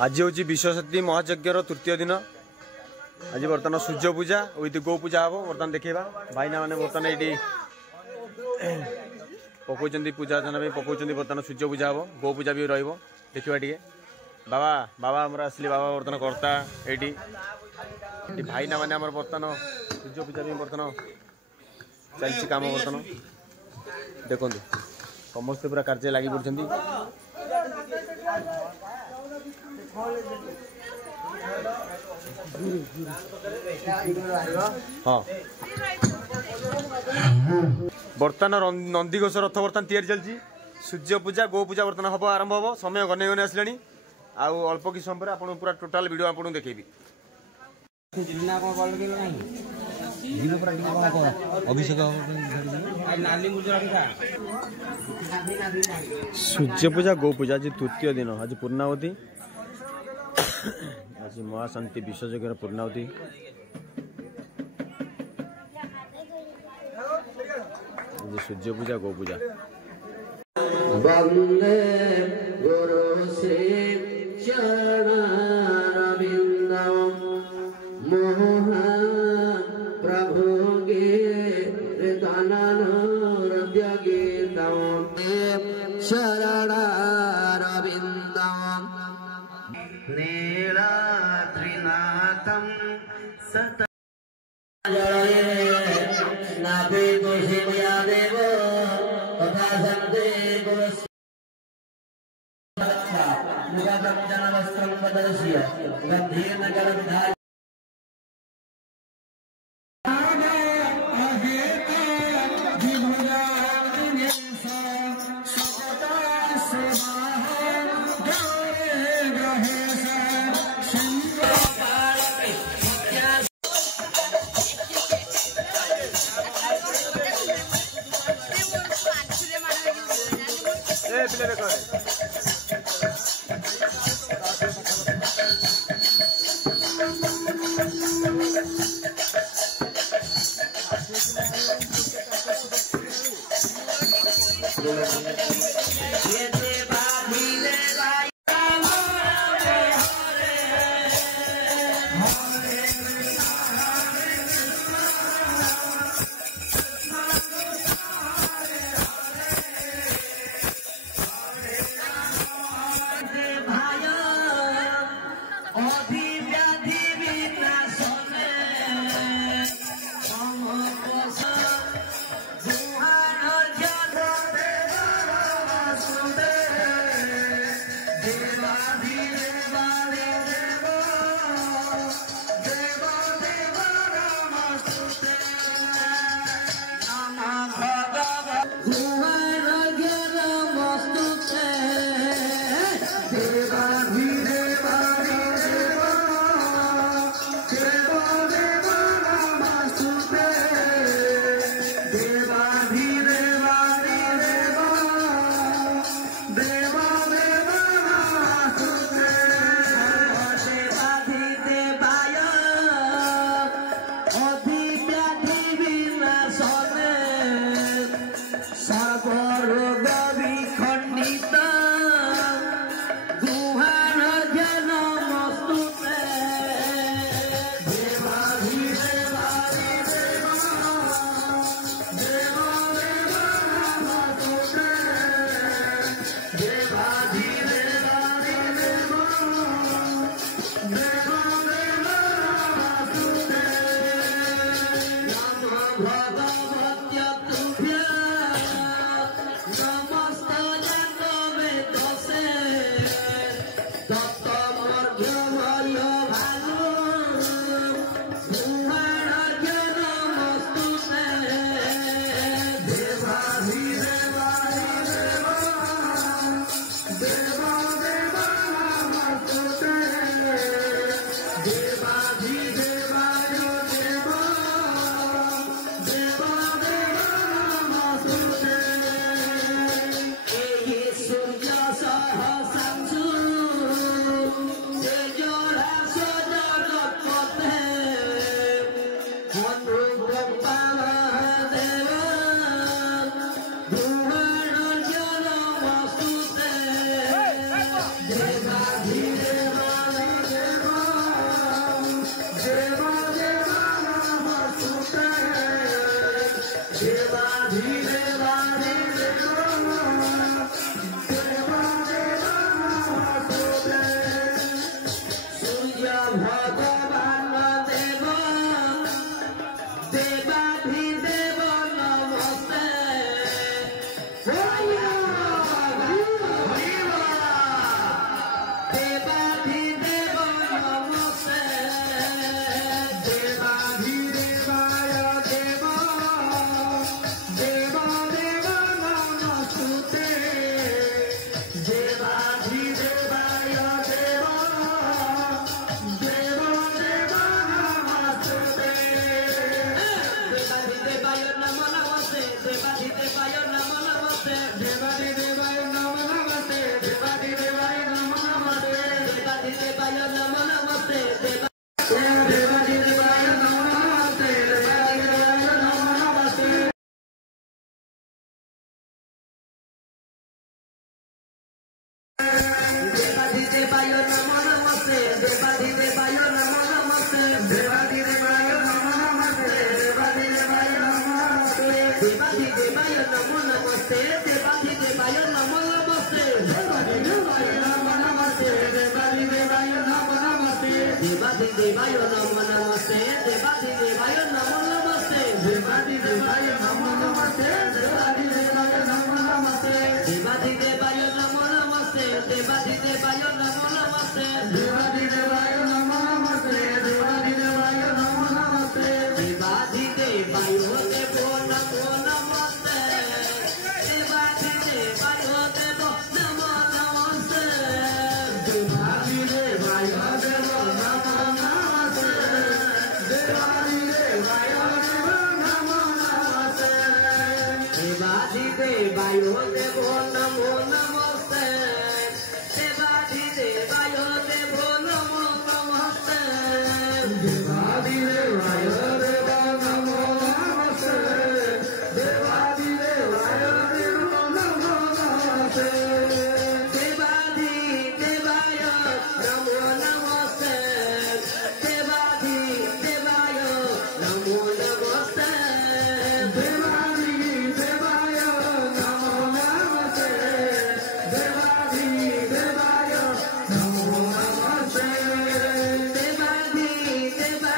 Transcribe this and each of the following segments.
आज हूँ विश्वशक्ति महायज्ञर तृतीय दिन। आज बर्तमान सूर्य पूजा विथ गो पूजा हम बर्तमान देखा भाईना मैंने बर्तमान ये पकाउं पूजा अर्चना पकाउं बर्तमान सूर्य पूजा हम गो पूजा भी रहा टे बाबा बाबा आमर आसली बाबा बर्तमान कर्ता ये भाईना मैंने बर्तमान सूर्य पूजा भी बर्तमान चलती कम बर्तमान देखो समस्ते पूरा कार्य लगी पड़ते। हाँ बर्तमान नंदीघोष रथ बर्तमान तैयारी चलती सूर्य पूजा गो पूजा बर्तमान हम आरंभ हम समय गने गने आसला अल्प कि समय पर आपन पूरा टोटाल वीडियो आपन देखेबी। सूर्य पूजा गो पूजा आज तृतीय दिन आज पूर्णावती आज महाशांति विश्वजगर पूर्णावती आज सूर्य पूजा गो पूजा। वंदे गुरु श्री चरणारविंदं मोहन प्रभु गीताननुरद्यगीतं शरणारविंदं नीलाद्रिनाथं सत नाभि तुषिमया देव तथा सन्ते मुखं वस्त्रं वदस्य गंधीर्न करधाय Devayo namo namaste, Devadi Devayo namo namaste, Devadi Devayo namo namaste, Devadi Devayo namo namaste, Devadi Devayo namo namaste, Devadi Devayo namo namaste, Devadi Devayo namo namaste, Devadi Devayo namo namaste, Devadi Devayo devo namo namaste, Devadi Devayo devo namo namaste, Devadi Devayo devo namo Devadi Devayo devo namo namaste, Devadi Devayo devo namo namaste, Devadi Devayo devo namo namaste, Devadi Devayo devo namo namaste, Devadi Devayo namo namaste, Devadi Devayo namo namaste, Devadi Devayo namo namaste, Devadi Devayo namo namaste, Devadi Devayo namo namaste, Devadi Devayo namo namaste, Devadi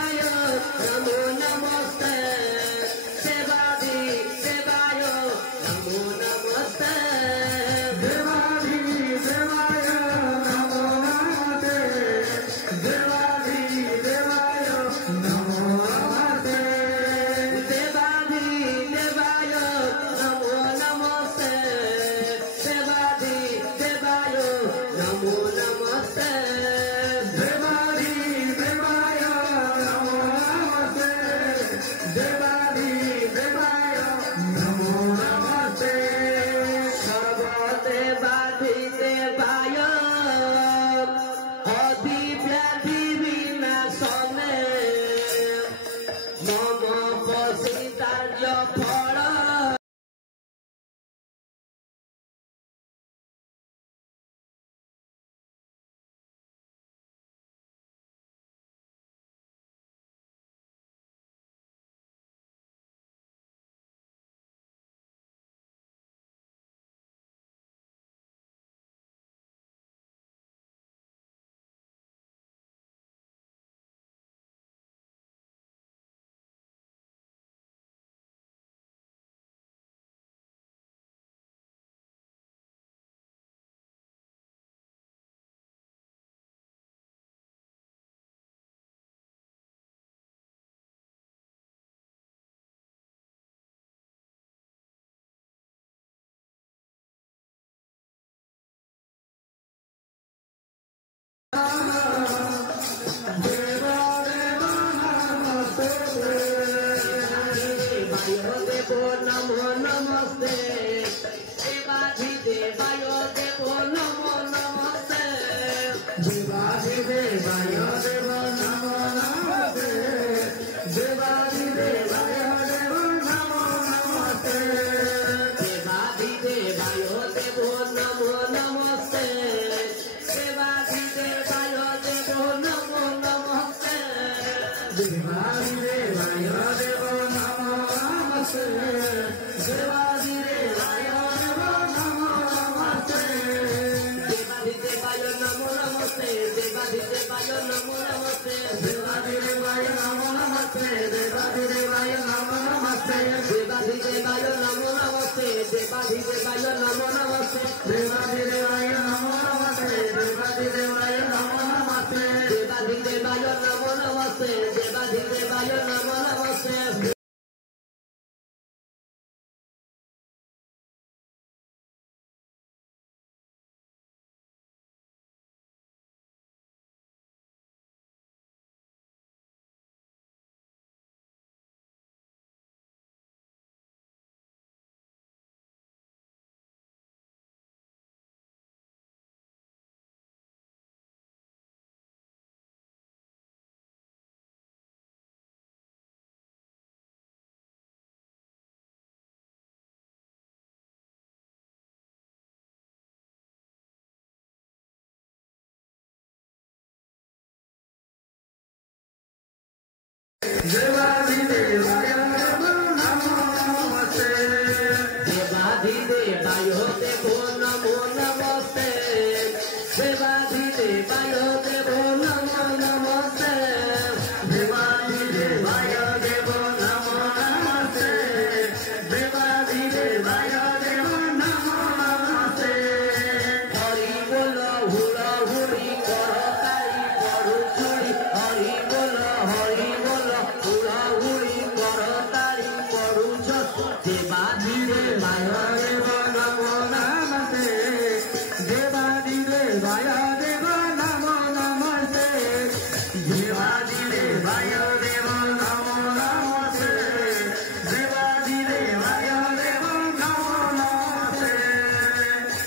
Devayo namo namaste, Devadi Devayo namo namaste, Devadi Devayo namo namaste, Devadi Devayo namo namaste, Devadi Devayo namo namaste, Devadi Devayo namo namaste, Sarvate Vadi Devayo Adi Vyadi Vinasane Mama Positarya Phara Devayo devo namo namaste, Devadi Devayo devo namo namaste, Devadi Devayo devo namo namaste, Devadi Devayo devo namo namaste, Devadi Devayo devo namo namaste, Devadi Devayo devo namo namaste, Devadi Devayo devo namo namaste, Devadi Devayo devo namo namaste, Devadi Devayo namo namaste, Devadi Devayo namo namaste, Devadi Devayo namo namaste, Devadi Devayo namo namaste, Devadi Devayo namo namaste, Devadi Devayo namo namaste, Devadi Devayo namo namaste, Devadi Devayo namo namaste, Devadi Devayo namo namaste, Devadi Devayo namo namaste. देवाधिदेवाय नमो नमस्ते देवाधिदेवाय देवो नमो नमस्ते देवाधिदेवाय देवो नमो नमस्ते देवाधिदेवाय देवो नमो नमस्ते देवाधिदेवाय देवो नमो नमस्ते हरि बोल हुला हुरी करताई पड़ु चुड़ी हरि बोल हुला हुरी करताई पड़ु देवाधिदेवाय देवो नमो नमस्ते देवाधिदेवाय देवो नमो नमस्ते देवाधिदेवाय देवो नमो नमस्ते देवाधिदेवाय देवो नमो नमस्ते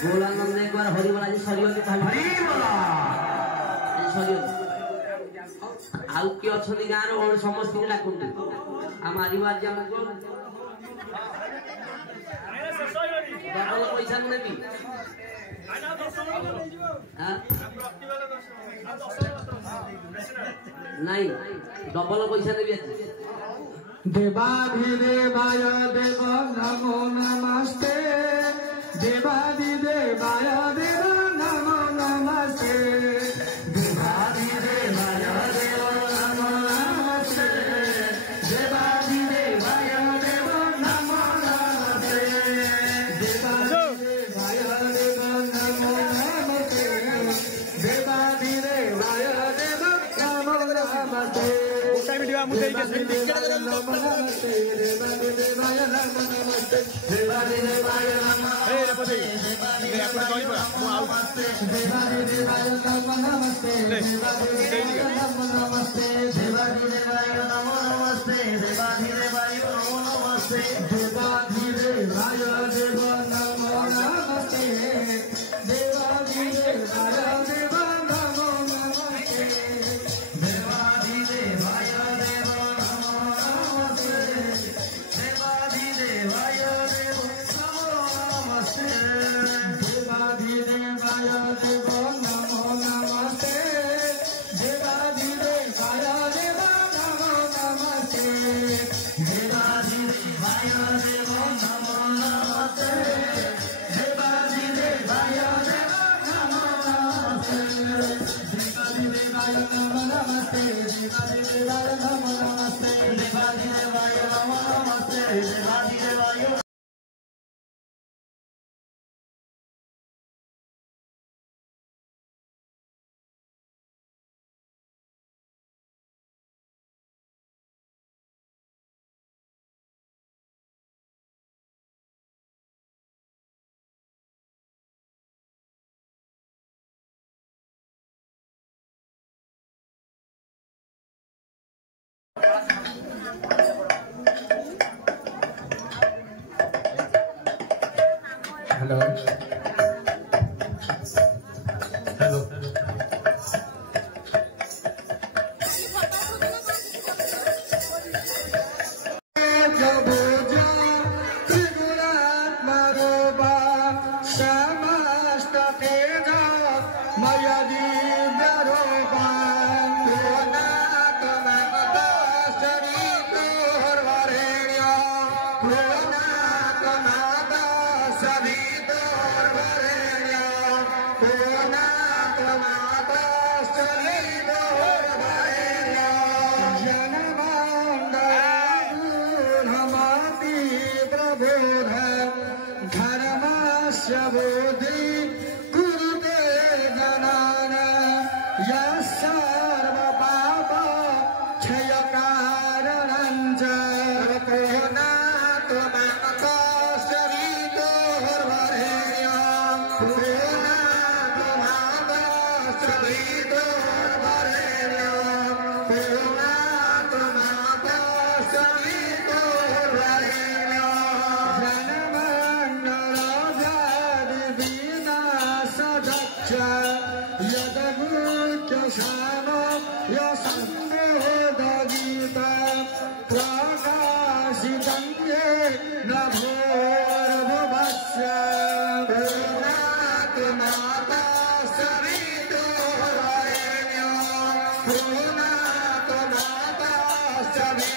बोला हमने एक बार हरि बोला जी सरियो के हरि बोला सरियो आउ के अछनी गार और समस्त के डाकुंती हमारी बात जान को डबल पैसा नेबी नहीं डबल पैसा नेबी देवाधिदेवाय देव नमो नमस्ते देवाधिदेवाय देव नमो नमस्ते देवाधिदेवाय देव नमो नमस्ते देवाधिदेवाय देव नमो नमस्ते देवाधिदेवाय देव नमो नमस्ते देवाधिदेवाय देव नमो नमस्ते मुझे नमस्ते देवाधिदेवाय नमो नमस्ते देवाधिदेवाय नमो नमस्ते देवाधिदेवाय नमो नमस्ते देवाधिदेवाय नमो नमस्ते देवाधिदेवाय नमो नमस्ते देवाधिदेवाय नमो नमस्ते देवाधिदेवाय देव नमो नमस्ते देवाधिदेवाय देव नमो नमस्ते देवाधिदेवाय देव नमो नमस्ते देवाधिदेवाय देव नमो नमस्ते देवाधिदेवाय देव नमो नमस्ते देवाधिदेवाय देव नमो नमस्ते देवाधिदेवाय देव नमो नमस्ते देवाधिदेवाय देव नमो नमस्ते देवाधिदेवाय नमो नमस्ते देवाधिदेवाय नमो नमस्ते देवाधिदेवाय नमो नमस्ते देवाधिदेवाय हेलो हेलो Stop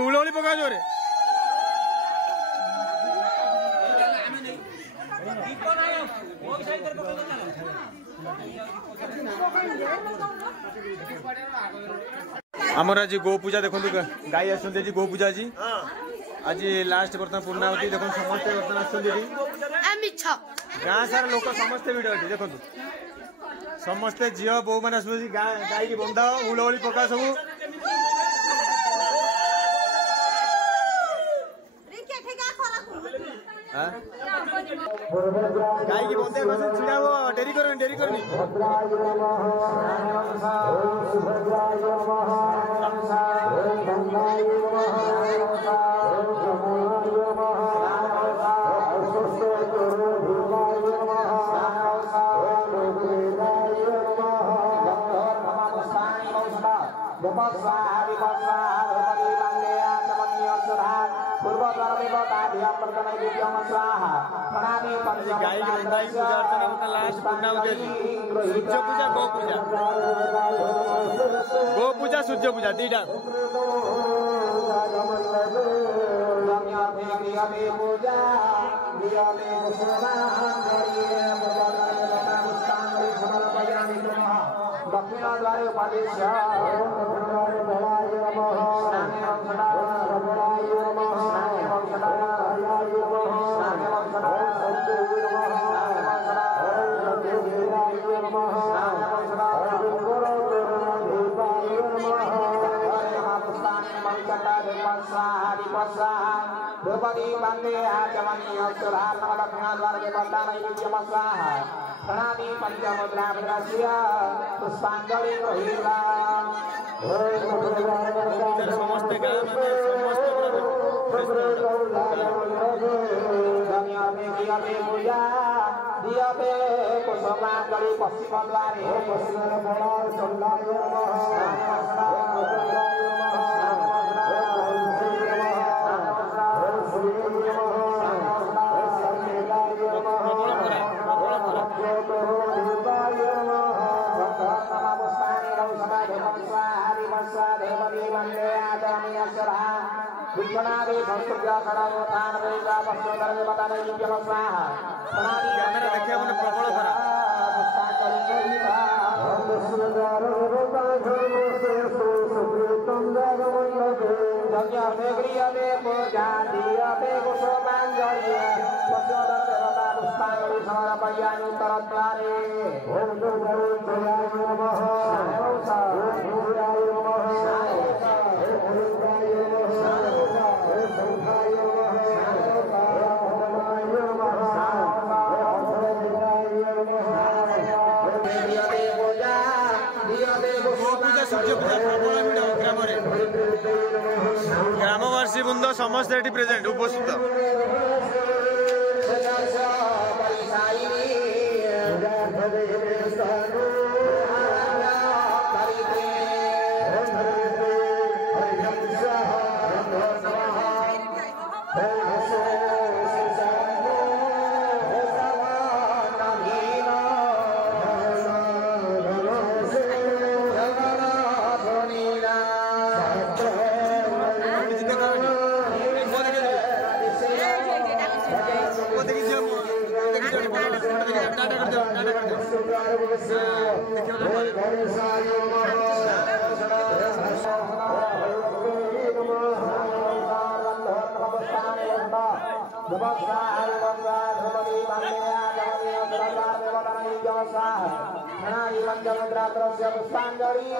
उलवली पका जोरे आमर आज गो पूजा देखो गाई आज गो पूजा आज लास्ट बर्तमान पूर्णावती देखो समस्ते बर्तमान गाँ सारा लोक समस्ते भिड़ देखो समस्ते झील बो मैंने गाई की बंधा उलवली पका सब गाई की बंदे छिड़ा वो डेरी करनी गाई की बंधाई पूजा अर्चना लास्ट पूर्णावती सूर्य पूजा गो पूजा सूर्य पूजा दीटा पूजा दियाले कुसुमांजलि दक्षिण द्वारे उपदेश द्रौपदी वंदे आचमनी अक्षरार नवलक्षण द्वार के बंदान विद्यमस्वाहा प्रणामी पंचमुद्रा विराज्य पुष्पांजलि गृहीत्वा समस्त गाँव में पूजा दियते कुसुमांजलि पश्चिम द्वारे ग्रामवासी बृंद समस्त ये प्रेजेंट उपस्थित पुष्पांजलि